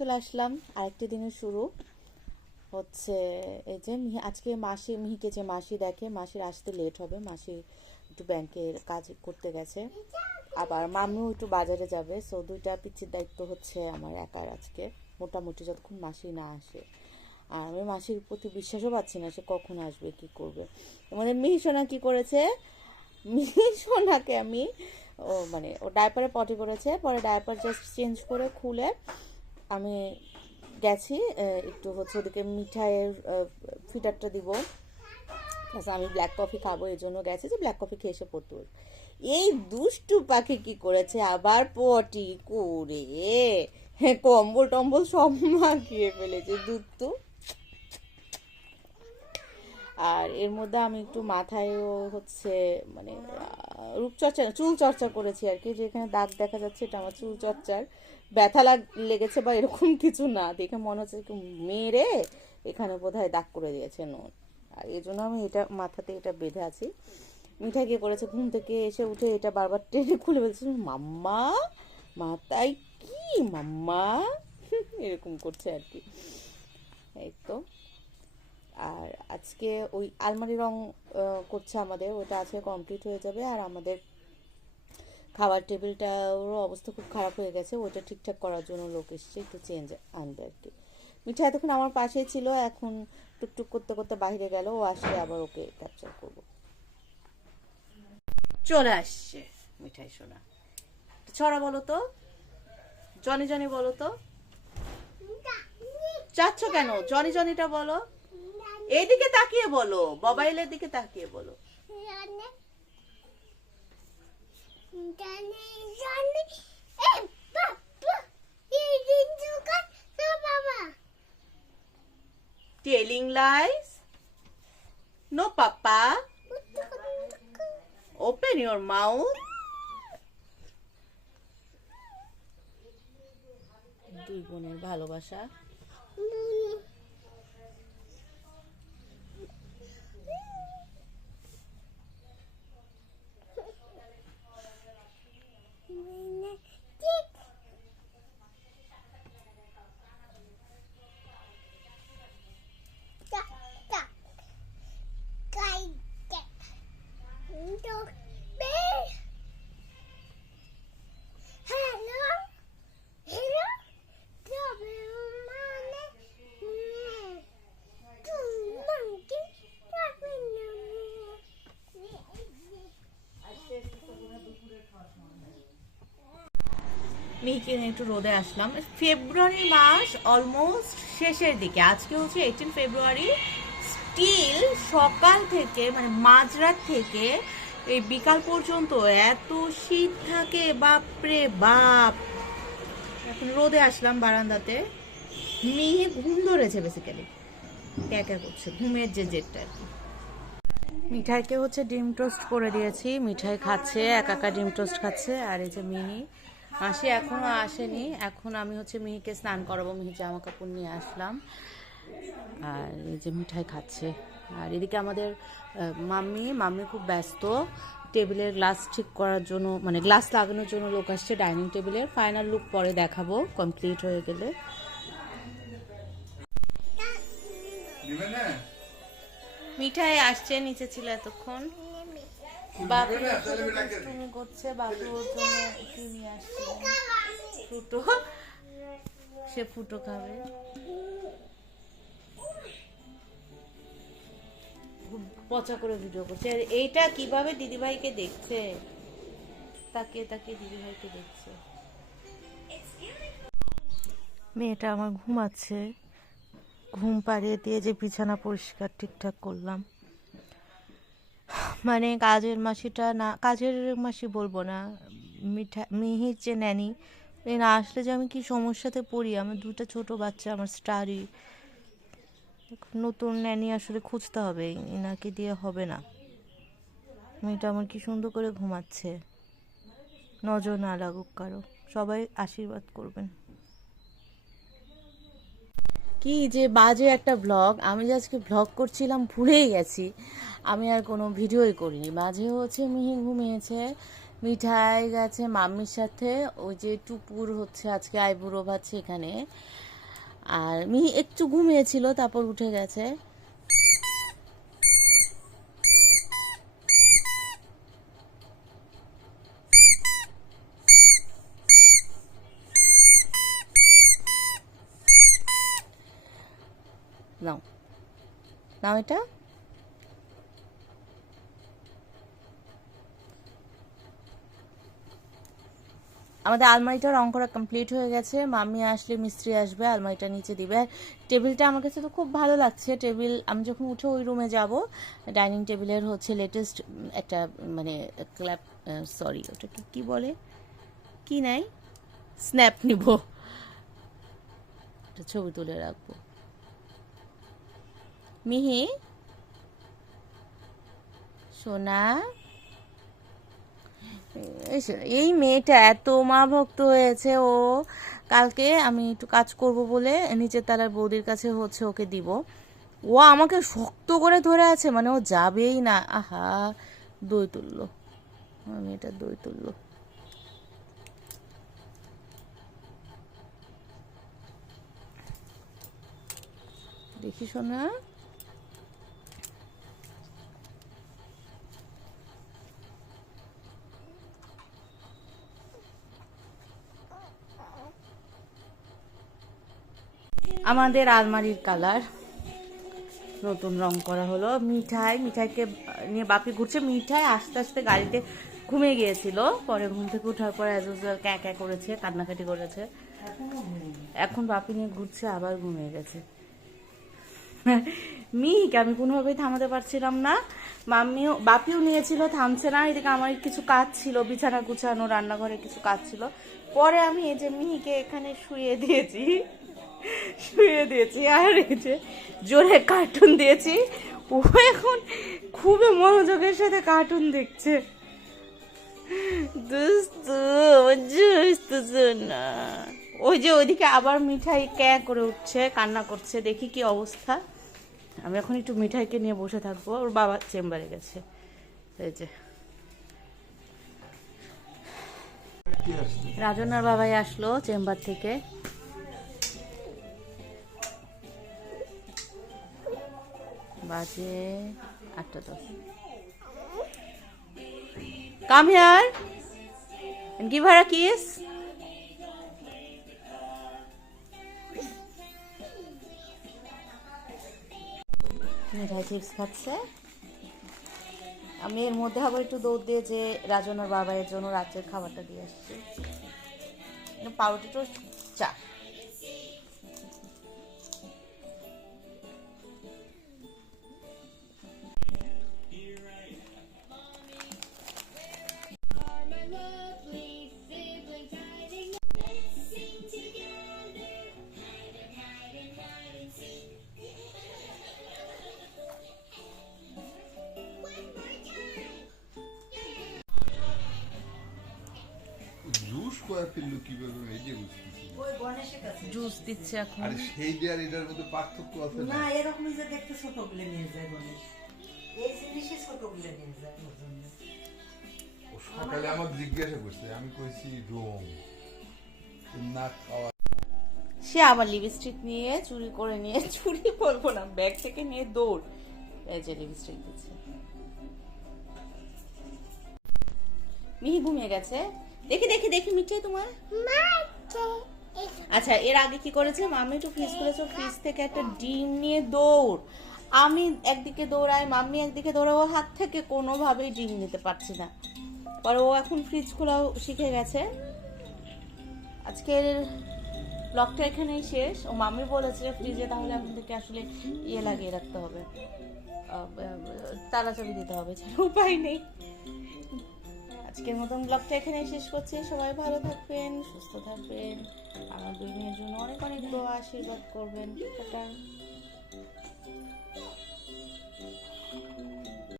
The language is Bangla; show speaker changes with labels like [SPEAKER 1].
[SPEAKER 1] চলে আসলাম। আরেকটি দিনের শুরু হচ্ছে এই যে মিহি, আজকে মাসি, মিহিকে যে মাসি দেখে, মাসির আসতে লেট হবে। মাসি একটু ব্যাংকের কাজ করতে গেছে। আবার মামিও একটু বাজারে যাবে। সো দুইটা পিচ্ছির দায়িত্ব হচ্ছে আমার একার আজকে। মোটামুটি যতক্ষণ মাসি না আসে। আর আমি মাসির প্রতি বিশ্বাসও পাচ্ছি না সে কখন আসবে, কি করবে। আমাদের মিহি সোনা কী করেছে? মিহি সোনাকে আমি, ও মানে ও ডায়পারে পটি করেছে। পরে ডায়পার জাস্ট চেঞ্জ করে খুলে আমি গেছি একটু হচ্ছে ওদেরকে মিঠাইয়ের ফিটারটা দিব। প্লাস আমি ব্ল্যাক কফি খাব, এই জন্য গেছি যে ব্ল্যাক কফি খেয়ে এসে পড়তে বসবো। এই দুষ্টু পাখি কি করেছে? আবার পটি করে হ্যাঁ কম্বল টম্বল সব মাখিয়ে ফেলেছে দুধ তো আর এর মধ্যে আমি একটু মাথায়ও হচ্ছে মানে রূপচর্চা চুল চর্চা করেছি আর কি যেখানে দাগ দেখা যাচ্ছে, এটা আমার চুল চর্চার ব্যথা লাগ, লেগেছে বা এরকম কিছু না। দেখে মনে হচ্ছে একটু মেরে এখানে বোধহয় দাগ করে দিয়েছে নুন। আর এই জন্য আমি এটা মাথাতে এটা বেঁধে আছি। মিঠাই কি করেছে, ঘুম থেকে এসে উঠে এটা বারবার টেনে খুলে বলছে, মাম্মা, মাথায় কি মাম্মা? এরকম করছে আর কি। এই তো। আর আজকে ওই আলমারি রং করছে আমাদের ওটা আজকে কমপ্লিট হয়ে যাবে আর আমাদের খাবার টেবিলটারও অবস্থা খুব খারাপ হয়ে গেছে ওটা ঠিকঠাক করার জন্য লোক এসছে একটু চেঞ্জ আনবে আর কি। মিঠা এতক্ষণ আমার পাশেই ছিল এখন টুকটুক করতে করতে বাইরে গেল ও আসলে আবার ওকে ক্যাপচার করব। চলে আসছে মিঠাই সোনা। ছড়া বলো তো জনি জনি বলো তো। চাচ্ছ কেন? জনি জনিটা বলো। এইদিকে তাকিয়ে বলো মোবাইলের দিকে তাকিয়ে বলো। Telling lies no papa open your mouth দুই বোনের ভালোবাসা। নিয়ে একটু রোদে আসলাম। ফেব্রুয়ারি মাস অলমোস্ট শেষের দিকে। আজকে হচ্ছে এইটিন ফেব্রুয়ারি স্টিল সকাল থেকে মানে মাঝরাত থেকে, এই বিকাল পর্যন্ত এত শীত থাকে, বাপরে বাপ। এখন রোদে আসলাম বারান্দাতে। মেয়ে ঘুম ধরেছে বেসিক্যালি একা করছে? ঘুমের যে জেটটা আর কি। মিঠাইকে হচ্ছে ডিম টোস্ট করে দিয়েছি। মিঠাই খাচ্ছে, একা একা ডিম টোস্ট খাচ্ছে। আর এই যে মিহি মাসি এখনও আসেনি। এখন আমি হচ্ছে মিহিকে স্নান করাবো। মিহি জামা কাপড় নিয়ে আসলাম। আর এই যে মিঠাই খাচ্ছে। আর এদিকে আমাদের মাম্মি মাম্মি খুব ব্যস্ত। টেবিলের গ্লাস ঠিক করার জন্য মানে গ্লাস লাগানোর জন্য লোক আসছে ডাইনিং টেবিলের। ফাইনাল লুক পরে দেখাবো কমপ্লিট হয়ে গেলে। মিঠাই আসছে নিচে ছিল এতক্ষণ। বাবু তুমি করছে জন্য কি নিয়ে আসছে। ফুটো। সে ফুটো খাবে। পচা করে ভিডিও করছে। আর এইটা কীভাবে দিদিভাইকে দেখছে? তাকিয়ে তাকিয়ে দিদিভাইকে দেখছে। মেয়েটা আমার ঘুমাচ্ছে। ঘুম পাড়িয়ে দিয়ে যে বিছানা পরিষ্কার ঠিকঠাক করলাম। মানে কাজের মাসিটা না, কাজের মাসি বলব না, মিঠা, মিহির যে ন্যানি, এ না আসলে যে আমি কি সমস্যাতে পড়ি। আমার দুটো ছোট বাচ্চা, আমার স্টারি। নতুন ন্যানি আসলে খুঁজতে হবে, এনাকে দিয়ে হবে না। মেয়েটা আমার কি সুন্দর করে ঘুমাচ্ছে। নজর না লাগুক কারও। সবাই আশীর্বাদ করবেন। কি যে বাজে একটা ব্লগ আমি যে আজকে ব্লগ করছিলাম, ভুলেই গেছি। আমি আর কোনো ভিডিওই করিনি। মাঝে হচ্ছে মিহি ঘুমিয়েছে, মিঠাই গেছে মাম্মির সাথে, ওই যে টুপুর হচ্ছে আজকে আইবুড়ো ভাচ্ছে এখানে। আর মিহি একটু ঘুমিয়েছিল, তারপর উঠে গেছে। নাও। নাও এটা। আমাদের আলমারিটা রং করা কমপ্লিট হয়ে গেছে। মাম্মি আসলে মিস্ত্রি আসবে, আলমারিটা নিচে দিবে। টেবিলটা আমার কাছে তো খুব ভালো লাগছে। টেবিল, আমি যখন উঠে ওই রুমে যাব ডাইনিং টেবিলের হচ্ছে লেটেস্ট একটা মানে ক্ল্যাপ সরি ওটাকে কি বলে? কি নাই? স্ন্যাপ নিব। ছবি তুলে রাখব। মিহি? সোনা? এই মেয়েটা এত মা ভক্ত হয়েছে, ও কালকে আমি একটু কাজ করব বলে নিচের তালার বৌদির কাছে হচ্ছে ওকে দিব। ও আমাকে শক্ত করে ধরে আছে মানে ও যাবেই না। আহা, দই তুললো। মেয়েটা দই তুললো। দেখি শোনা আমাদের আলমারির কালার। নতুন রং করা হলো। মিঠাই, মিঠাইকে নিয়ে বাপি ঘুরছে। মিঠাই আস্তে আস্তে গাড়িতে ঘুমিয়ে গিয়েছিল। পরে ঘুম থেকে উঠার পরে অ্যাজ ইউজুয়াল ক্যা করেছে, কান্নাকাটি করেছে। এখন বাপি নিয়ে ঘুরছে, আবার ঘুমিয়ে গেছে। মিহিকে আমি কোনোভাবেই থামাতে পারছিলাম না। মাম্মিও, বাপিও নিয়েছিল, থামছে না। এদিকে আমার কিছু কাজ ছিল, বিছানা গুছানো, রান্নাঘরে কিছু কাজ ছিল। পরে আমি এই যে মিহিকে এখানে শুয়ে দিয়েছি। শুয়ে দিয়েছি, আর এই যে জোরে কার্টুন দিয়েছি। ও এখন খুবই মনোযোগের সাথে কার্টুন দেখছে। ওই যে ওইদিকে আবার মিঠাই ক্যা করে উঠছে, কান্না করছে, দেখি কি অবস্থা। আমি এখন একটু মিঠাইকে নিয়ে বসে থাকব, ওর বাবা চেম্বারে গেছে। এই যে। রাজনার বাবাই আসলো চেম্বার থেকে। বাজে আটটা দশ। Come here? And give her a খাচ্ছে। আমি এর মধ্যে আবার একটু দৌড় দিয়ে যে রাজনের বাবাইয়ের জন্য রাত্রের খাবারটা দিয়ে আসছি। পাউরুটি তো চা।
[SPEAKER 2] করা ফেলল কীভাবে আমি এই যে বুঝতেছি
[SPEAKER 1] জুস দিচ্ছে এখন।
[SPEAKER 2] আরে সেই যে আর এটার মধ্যে পার্থক্য আছে না?
[SPEAKER 3] না যে দেখতে ছোটগুলো নিয়ে যায় গণেশ। এই জিনিসই ছোটগুলো নিয়ে যায় ওর জন্য।
[SPEAKER 2] ও সকালে আমাকে জিজ্ঞাসা করছে আমি কইছি রোম না খাওয়া।
[SPEAKER 1] সে আবার লিপস্টিক নিয়ে চুরি করে নিয়ে চুরি বলব না ব্যাগ থেকে নিয়ে দৌড়। এই যে লিপস্টিক দিচ্ছে। মিহি ঘুমিয়ে গেছে। দেখি দেখি দেখি মিঠাই তোমার? আচ্ছা এর আগে কি করেছে? মাম্মি একটু ফ্রিজ করেছে ফ্রিজ থেকে একটা ডিম নিয়ে দৌড়। আমি একদিকে দৌড়াই মাম্মি একদিকে দৌড়াই ও হাত থেকে কোনোভাবেই ডিম নিতে পারছি না। পরে ও এখন ফ্রিজ খোলাও শিখে গেছে। আজকের ব্লগটা এখানেই শেষ। ও মাম্মি বলেছে ফ্রিজে তাহলে থেকে আসলে ইয়ে লাগিয়ে রাখতে হবে। তালা দিতে হবে উপায় নেই। আজকের মতন ব্লগটা এখানে শেষ করছি। সবাই ভালো থাকবেন, সুস্থ থাকবেন। আমার দুই মেয়ের জন্য অনেক অনেক দোয়া, আশীর্বাদ করবেন। টাটা।